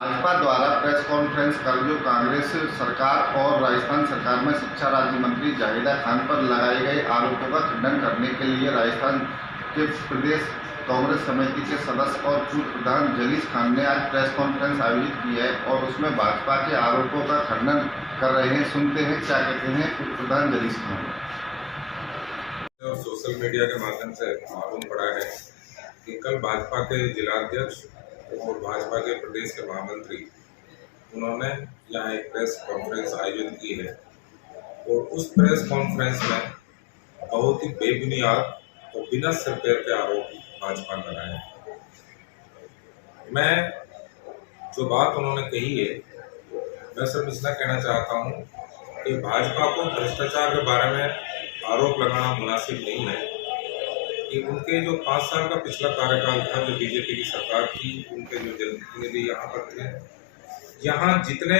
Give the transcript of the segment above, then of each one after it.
भाजपा द्वारा press conference कर जो कांग्रेस सरकार और राजस्थान सरकार में शिक्षा राज्य मंत्री जाहिदा खान पर लगाए गए आरोपों का खंडन करने के लिए राजस्थान के प्रदेश कांग्रेस समिति के सदस्य और पूर्व प्रधान जलीस खान ने आज प्रेस कॉन्फ्रेंस आयोजित की है और उसमें भाजपा के आरोपों का खंडन कर रहे हैं। सुनते हैं क्या कहते हैं पूर्व प्रधान जलीस खान। और सोशल मीडिया के माध्यम से मालूम पड़ा है कि कल भाजपा के जिलाध्यक्ष और भाजपा के प्रदेश के महामंत्री उन्होंने यहाँ एक प्रेस कॉन्फ्रेंस आयोजित की है और उस प्रेस कॉन्फ्रेंस में बहुत ही बेबुनियाद और बिना सिर पैर के आरोप भाजपा ने लगाए हैं। मैं जो बात उन्होंने कही है मैं सिर्फ इतना कहना चाहता हूँ कि भाजपा को भ्रष्टाचार के बारे में आरोप लगाना मुनासिब नहीं है कि उनके जो 5 साल का पिछला कार्यकाल था जो बीजेपी की सरकार थी, उनके जो जनप्रतिनिधि यहाँ पर थे, यहाँ जितने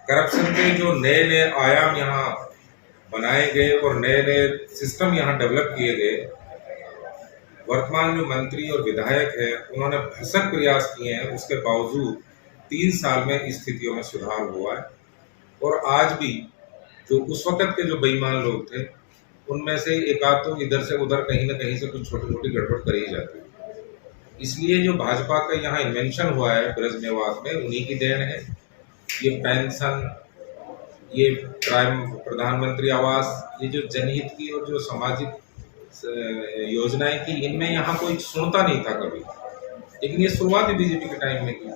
करप्शन के जो नए नए आयाम यहाँ बनाए गए और नए नए सिस्टम यहाँ डेवलप किए गए, वर्तमान जो मंत्री और विधायक हैं उन्होंने भरसक प्रयास किए हैं, उसके बावजूद 3 साल में स्थितियों में सुधार हुआ है। और आज भी जो उस वक्त के जो बेईमान लोग थे उनमें से एक आध तो इधर से उधर कहीं ना कहीं से कुछ छोटी छोटी गड़बड़ करी जाती है। इसलिए जो भाजपा का यहाँ इन्वेंशन हुआ है ब्रज मेवात में, उन्हीं की देन है। ये पेंशन, ये प्राइम प्रधानमंत्री आवास, ये जो जनहित की और जो सामाजिक योजनाएं थी, इनमें यहाँ कोई सुनता नहीं था कभी, लेकिन ये शुरुआत ही बीजेपी के टाइम में की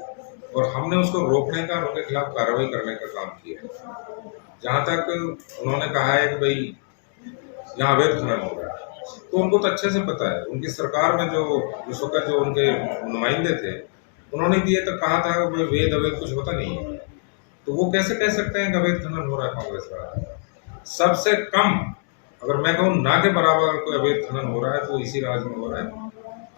और हमने उसको रोकने का, उनके खिलाफ कार्रवाई करने का काम किया। जहाँ तक उन्होंने कहा है कि भाई यहाँ अवैध खनन हो रहा है, तो उनको तो अच्छे से पता है। उनकी सरकार में जो उस वक्त जो उनके नुमाइंदे थे उन्होंने भी ये तो कहा था कि वेद अवैध कुछ होता नहीं है, तो वो कैसे कह सकते हैं कि अवैध खनन हो रहा है कांग्रेस का। सबसे कम अगर मैं कहूँ ना के बराबर कोई अवैध खनन हो रहा है तो इसी राज्य में हो रहा है।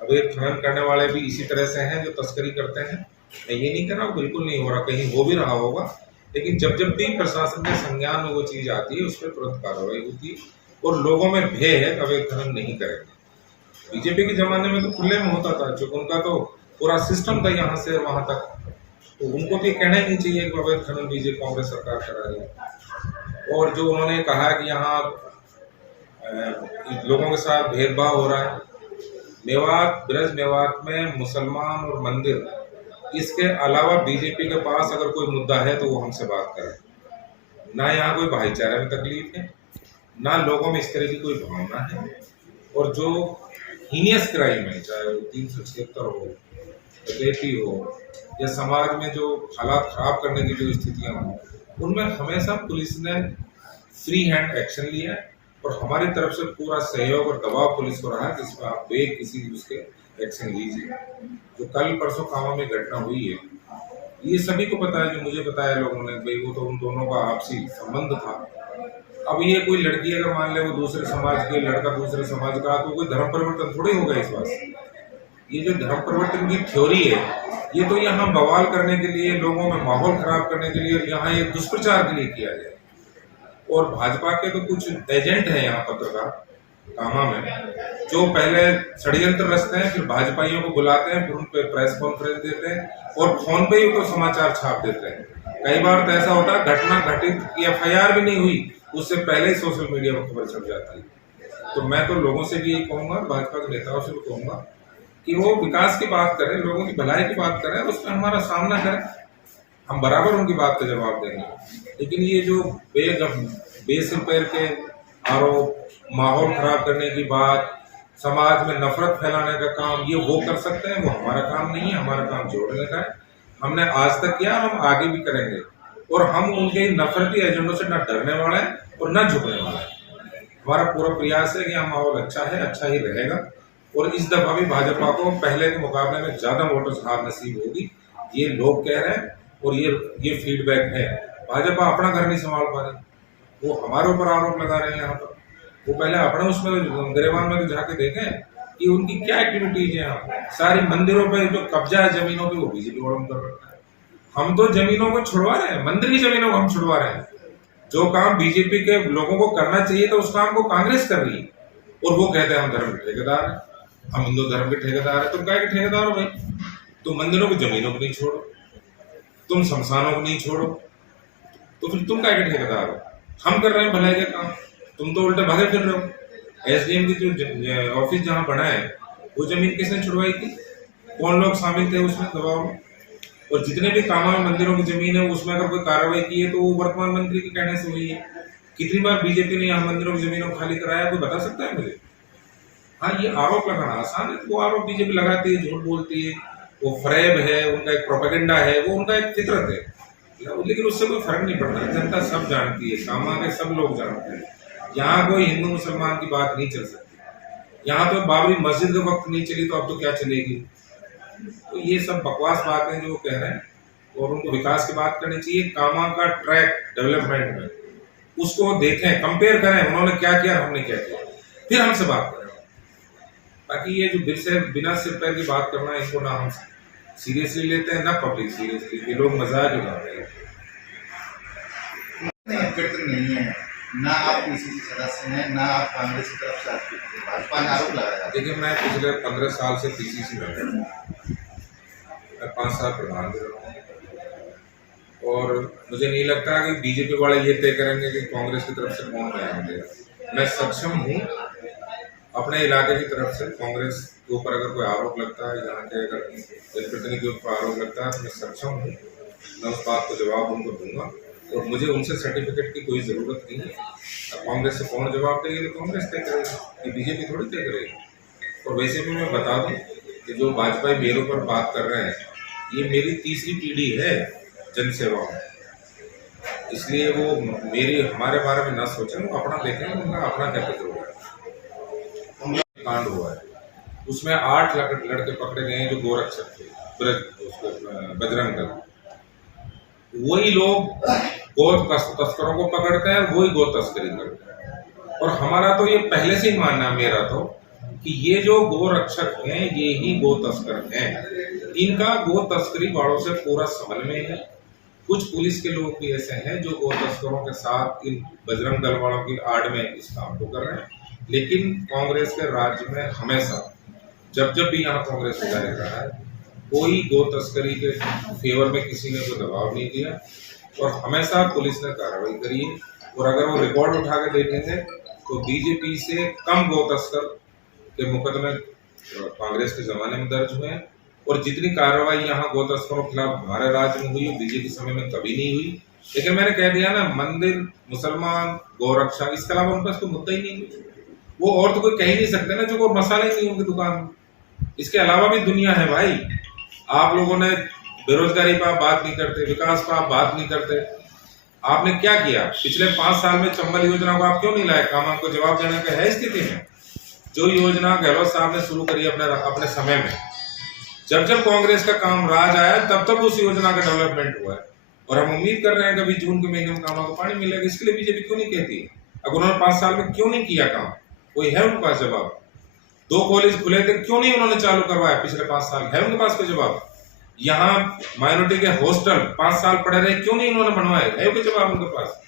अवैध खनन करने वाले भी इसी तरह से हैं जो तस्करी करते हैं। मैं ये नहीं कह रहा हूँ बिल्कुल नहीं हो रहा, कहीं हो भी रहा होगा, लेकिन जब जब भी प्रशासन के संज्ञान में वो चीज़ आती है उस पर तुरंत कार्रवाई होती है और लोगों में भय है कि अवैध खनन नहीं करेंगे। बीजेपी के ज़माने में तो खुले में होता था, जो उनका तो पूरा सिस्टम था यहाँ से वहाँ तक, तो उनको तो ये कहना ही नहीं चाहिए कि अवैध खनन बीजेपी कांग्रेस सरकार करा रही है। और जो उन्होंने कहा कि यहाँ लोगों के साथ भेदभाव हो रहा है, मेवात, ब्रज मेवात में मुसलमान और मंदिर, इसके अलावा बीजेपी के पास अगर कोई मुद्दा है तो वो हमसे बात करें। ना यहाँ कोई भाईचारे में तकलीफ है, ना लोगों में इस तरह की कोई भावना है। और जो हीनियस क्राइम है, चाहे वो 376 हो, डकैती हो या समाज में जो हालात खराब करने की जो स्थितियां हों, उनमें हमेशा पुलिस ने फ्री हैंड एक्शन लिया है और हमारी तरफ से पूरा सहयोग और दबाव पुलिस को रहा है कि इसमें आप किसी उसके एक्शन लीजिए। जो कल परसों कामा में घटना हुई है, ये सभी को पता है, जो मुझे बताया लोगों ने, भाई वो तो उन दोनों का आपसी संबंध था। अब ये कोई लड़की अगर मान ले वो दूसरे समाज के, लड़का दूसरे समाज का, तो कोई धर्म परिवर्तन थोड़ी होगा इस बात से। ये जो धर्म परिवर्तन की थ्योरी है, ये तो यहाँ बवाल करने के लिए, लोगों में माहौल खराब करने के लिए, यहाँ ये दुष्प्रचार के लिए किया जाए। और भाजपा के तो कुछ एजेंट हैं यहाँ पत्रकार कामा में, जो पहले षड्यंत्र रचते हैं, फिर भाजपाइयों को बुलाते हैं, फिर उन पर प्रेस कॉन्फ्रेंस देते हैं और फोन पे ही तो समाचार छाप देते हैं। कई बार तो ऐसा होता है घटना घटित की FIR भी नहीं हुई, उससे पहले ही सोशल मीडिया पर खबर चल जाती है। तो मैं तो लोगों से भी यही कहूँगा, भाजपा के नेताओं से भी कहूँगा कि वो विकास की बात करें, लोगों की भलाई की बात करें, उस पर हमारा सामना करें, हम बराबर उनकी बात का जवाब देंगे। लेकिन ये जो बेसिर पैर के आरोप, माहौल खराब करने की बात, समाज में नफरत फैलाने का काम, ये वो कर सकते हैं, वो हमारा काम नहीं है। हमारा काम जोड़ने का है, हमने आज तक किया, हम आगे भी करेंगे और हम उनके नफरती एजेंडों से न डरने वाले हैं और न झुकने वाला है। हमारा पूरा प्रयास है कि यहाँ माहौल अच्छा है, अच्छा ही रहेगा और इस दफा भी भाजपा को पहले के मुकाबले में ज़्यादा वोटों से हार नसीब होगी, ये लोग कह रहे हैं और ये फीडबैक है। भाजपा अपना घर नहीं संभाल पा रही, वो हमारे ऊपर आरोप लगा रहे हैं यहाँ पर। वो पहले अपने उसमें गिरेबान में तो जाके देखें कि उनकी क्या एक्टिविटीज है यहाँ। सारी मंदिरों पे जो कब्जा है जमीनों पे, वो बीजेपी वालों कर रखा है। हम तो जमीनों को छुड़वा रहे हैं, मंदिर की जमीनों को हम छुड़वा रहे हैं। जो काम बीजेपी के लोगों को करना चाहिए था उस काम को कांग्रेस कर रही है और वो कहते हैं हम धर्म के ठेकेदार हैं, हम हिंदू धर्म के ठेकेदार हैं। तुम क्या के ठेकेदार हो भाई? तुम मंदिरों की जमीनों को नहीं छोड़ो, तुम शमशानों को नहीं छोड़ो, तो फिर तुम क्या ठेकेदार हो? हम कर रहे हैं भलाई का काम, तुम तो उल्टे भागे फिर रहे हो। एसडीएम की जो ऑफिस जहाँ बना है वो जमीन किसने छुड़वाई थी? कौन लोग शामिल थे उसमें दबाव में? और जितने भी कामा में मंदिरों की जमीन है उसमें अगर कोई कार्रवाई की है तो वो वर्तमान मंत्री के कहने से हुई है। कितनी बार बीजेपी ने यहाँ मंदिरों की जमीनों को खाली कराया, कोई बता सकता है मुझे? हाँ, ये आरोप लगाना आसान है, वो आरोप बीजेपी लगाती है, झूठ बोलती है, वो फरेब है, उनका एक प्रोपेगेंडा है, वो उनका एक फितरत है, लेकिन उससे कोई फर्क नहीं पड़ता। जनता सब जानती है, कामा के सब लोग जानते हैं, यहाँ कोई हिंदू मुसलमान की बात नहीं चल सकती। यहाँ तो बाबरी मस्जिद के वक्त नहीं चली तो अब तो क्या चलेगी? तो ये सब बकवास बातें जो कह रहे हैं, और उनको विकास की बात करनी चाहिए। कामा का ट्रैक डेवलपमेंट में उसको देखें, कंपेयर करें, उन्होंने क्या किया, हमने क्या किया, फिर हमसे बात करें। बाकी ये जो बिना सिर पैर की बात करना, इनको ना हम सीरियसली लेते हैं ना पब्लिक सीरियसली, ये लोग मजाक उड़ा रहे हैं। नहीं है, ना आप पीसीसी सदस्य हैं, ना आप कांग्रेस की तरफ से आपकी भाजपा ने आरोप लगाया। देखिए, मैं पिछले 15 साल से पीसीसी में हूँ, मैं 5 साल प्रधान भी रहा हूँ, और मुझे नहीं लगता कि बीजेपी वाले ये तय करेंगे कि कांग्रेस की तरफ से कौन बयान देगा। मैं सक्षम हूँ अपने इलाके की तरफ से, कांग्रेस के ऊपर अगर कोई आरोप लगता है, यहाँ के अगर जनप्रतिनिधि के ऊपर आरोप लगता है तो मैं सक्षम हूँ, मैं उस बात को जवाब उनको दूंगा, और मुझे उनसे सर्टिफिकेट की कोई ज़रूरत नहीं है। अब कांग्रेस से कौन जवाब देगी तो कांग्रेस तय करेगी, ये बीजेपी थोड़ी तय करेगी। और वैसे भी मैं बता दूं कि जो भाजपा मेरे ऊपर बात कर रहे हैं, ये मेरी तीसरी पीढ़ी है जनसेवा में, इसलिए वो हमारे बारे में ना सोचें, वो अपना देखें, उनका अपना क्या कसूर है। कांड हुआ है, उसमें 8 लड़के पकड़े गए हैं जो गोरक्षक थे, बजरंग दल। वही लोग गो तस्करों को पकड़ते हैं, वही गो तस्करी करते हैं। और हमारा तो ये पहले से ही मानना, मेरा तो, कि ये जो गो रक्षक हैं ये ही गो तस्कर हैं। इनका गो तस्करी वालों से पूरा समन्वय है। कुछ पुलिस के लोग भी ऐसे हैं जो गो तस्करों के साथ इन बजरंग दल वालों की आड़ में इस काम को कर रहे हैं। लेकिन कांग्रेस के राज्य में हमेशा जब भी यहाँ कांग्रेस विधायक रहा है, कोई गो तस्करी के फेवर में किसी ने कोई दबाव नहीं दिया, और हमेशा पुलिस ने कार्रवाई करी है। और अगर वो रिकॉर्ड उठा के देखेंगे तो बीजेपी से कम गो तस्कर के मुकदमे कांग्रेस के ज़माने में दर्ज हुए हैं, और जितनी कार्रवाई यहाँ गो तस्करों के खिलाफ हमारे राज्य में हुई, बीजेपी समय में कभी नहीं हुई। लेकिन मैंने कह दिया ना, मंदिर, मुसलमान, गौरक्षा, इसके अलावा उनका कोई मुद्दा ही नहीं। वो और तो कोई कह ही नहीं सकते ना, जो कोई मसाले नहीं उनकी दुकान में। इसके अलावा भी दुनिया है भाई। आप लोगों ने बेरोजगारी पर आप बात नहीं करते, विकास पर आप बात नहीं करते। आपने क्या किया पिछले 5 साल में? चंबल योजना को आप क्यों नहीं लाए? काम आपको जवाब देने का है स्थिति में? जो योजना गहलोत साहब ने शुरू करी अपने समय में, जब कांग्रेस का काम राज आया तब उस योजना का डेवलपमेंट हुआ है, और हम उम्मीद कर रहे हैं कि अभी जून के महीने में कामों को पानी मिलेगा। इसके लिए बीजेपी क्यों नहीं कहती? अगर उन्होंने 5 साल में क्यों नहीं किया काम, कोई है उनके पास जवाब? 2 कॉलेज खुले थे, क्यों नहीं उन्होंने चालू करवाया पिछले 5 साल? है उनके पास कोई जवाब? यहाँ माइनॉरिटी के हॉस्टल 5 साल पड़े रहे, क्यों नहीं उन्होंने बनवाए? है कोई जवाब उनके पास?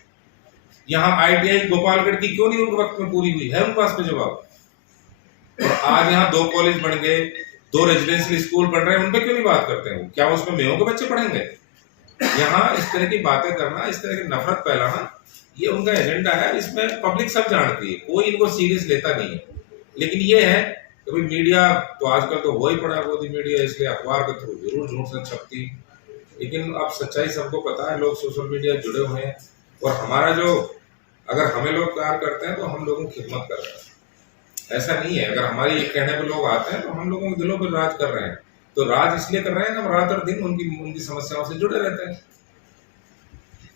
यहाँ आईटीआई गोपालगढ़ की क्यों नहीं उनके वक्त में पूरी हुई? है उनके पास कोई जवाब? और आज यहाँ 2 कॉलेज बन गए, 2 रेजिडेंशियल स्कूल बन रहे हैं, उन पर क्यों नहीं बात करते हैं? क्या उसमें मेयों के बच्चे पढ़ेंगे? यहाँ इस तरह की बातें करना, इस तरह की नफरत फैलाना, ये उनका एजेंडा है। इसमें पब्लिक सब जानती है, कोई इनको सीरियस लेता नहीं है। लेकिन ये है कि मीडिया तो आजकल तो हो ही पड़ा मोदी मीडिया, इसलिए अखबार के थ्रू जरूर झूठ सच छपती। लेकिन अब सच्चाई सबको पता है, लोग सोशल मीडिया जुड़े हुए हैं, और हमारा जो, अगर हमें लोग प्यार करते हैं तो हम लोगों की खिदमत कर रहे हैं। ऐसा नहीं है, अगर हमारी एक कहने पर लोग आते हैं तो हम लोगों के दिलों पर राज कर रहे हैं। तो राज इसलिए कर रहे हैं कि हम रात और दिन उनकी समस्याओं से जुड़े रहते हैं।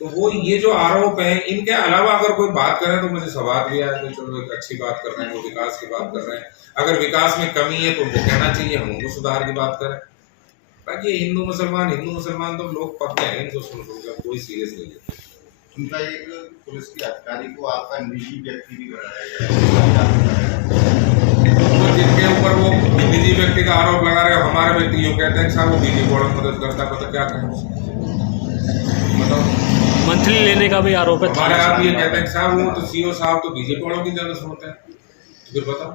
तो वो ये जो आरोप है, इनके अलावा अगर कोई बात करे तो मुझे सवाल भी आया कि चलो एक अच्छी बात कर रहे हैं, वो विकास की बात कर रहे हैं। अगर विकास में कमी है तो उनको कहना चाहिए, हम उनको सुधार की बात करें। बाकी हिंदू मुसलमान तो लोग पक्के हैं, इनको सुन कोई सीरियस नहीं है। उनका एक पुलिस के अधिकारी को आपका निजी व्यक्ति भी बनाया गया, तो जिनके ऊपर वो निजी व्यक्ति का आरोप लगा रहे, हमारे व्यक्ति यूँ कहते हैं साहब वो बीजेपी वालों की मदद करता, पता क्या कहें? बताओ। मंथली लेने का भी आरोप है। हमारे आप ये कहते हैं साहब वो तो सीओ साहब तो बीजेपी वालों की जरूरत होते हैं, फिर बताओ।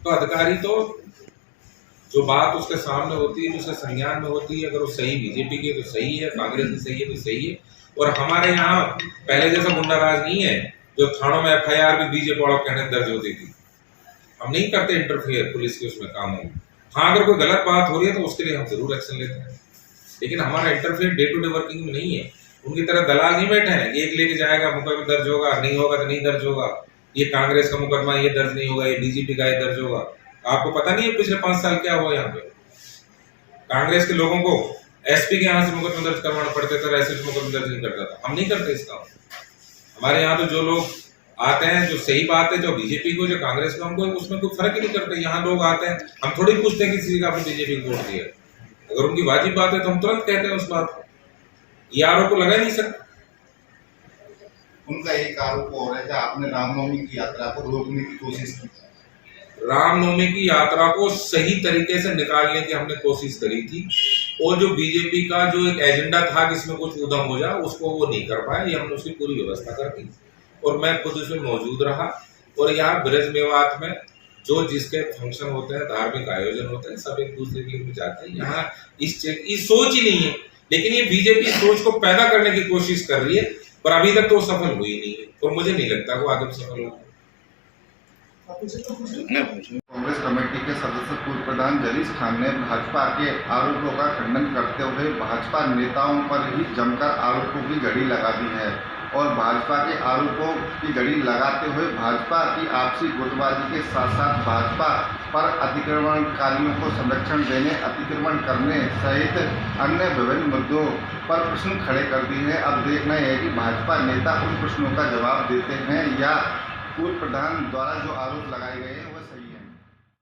तो अधिकारी तो जो बात उसके सामने होती है, जो उसके संज्ञान में होती है, अगर वो सही बीजेपी की तो सही है, कांग्रेस की सही है तो सही है। और हमारे यहाँ पहले जैसा गुंडाराज नहीं है जो थानों में FIR भी बीजेपी वालों कहने दर्ज होती थी। हम नहीं करते इंटरफेयर पुलिस के उसमें कामों में। हाँ, अगर कोई गलत बात हो रही है तो उसके लिए हम जरूर एक्शन लेते हैं, लेकिन हमारा interfere day to day working में नहीं है। उनकी तरह दलाल नहीं बैठे हैं, एक लेके जाएगा मुकदमा दर्ज होगा, नहीं होगा तो नहीं दर्ज होगा, ये कांग्रेस का मुकदमा ये दर्ज नहीं होगा, ये डीजीपी का ये दर्ज होगा। आपको पता नहीं है पिछले 5 साल क्या हुआ यहाँ पे? कांग्रेस के लोगों को SP के यहाँ से मुकदमा दर्ज करवाना पड़ता था, ऐसे मुकदमा दर्ज नहीं करता था। हम नहीं करते इसका। हमारे यहाँ तो जो लोग आते हैं, जो सही बात है, जो बीजेपी को, जो कांग्रेस को, हमको उसमें कोई फर्क ही नहीं करते। यहाँ लोग आते हैं, हम थोड़ी पूछते हैं किसी का आपने बीजेपी को वोट दिया। अगर उनकी वाजिब बात है तो हम तुरंत कहते हैं उस बात को। ये आरोप को लगा नहीं सकते। उनका एक आरोप और है कि आपने रामनवमी की यात्रा को रोकने की कोशिश की। रामनवमी की यात्रा को सही तरीके से निकालने की हमने कोशिश करी थी, और जो बीजेपी का जो एक एजेंडा था कि इसमें कुछ उधम हो जाए, उसको वो नहीं कर पाए। ये हमने उसकी पूरी व्यवस्था कर दी, और मैं खुद उसमें मौजूद रहा। और यहाँ ब्रज मेवात में जो जिसके फंक्शन होते हैं, धार्मिक आयोजन होते हैं, सब एक दूसरे के लिए जाते हैं। यहाँ इस सोच ही नहीं है, लेकिन ये बीजेपी सोच को पैदा करने की कोशिश कर रही है, पर अभी तक तो सफल हुई नहीं है, और मुझे नहीं लगता वो आगे सफल होगा। कांग्रेस कमेटी के सदस्य पूर्व प्रधान जलीस खान ने भाजपा के आरोपों का खंडन करते हुए भाजपा नेताओं पर ही जमकर आरोपों की घड़ी लगा दी है, और भाजपा के आरोपों की घड़ी लगाते हुए भाजपा की आपसी गुटबाजी के साथ साथ भाजपा पर अतिक्रमणकारियों को संरक्षण देने, अतिक्रमण करने सहित अन्य विभिन्न मुद्दों पर प्रश्न खड़े कर दिए हैं। अब देखना है कि भाजपा नेता उन प्रश्नों का जवाब देते हैं या पूर्व प्रधान द्वारा जो आरोप लगाए गए हैं वह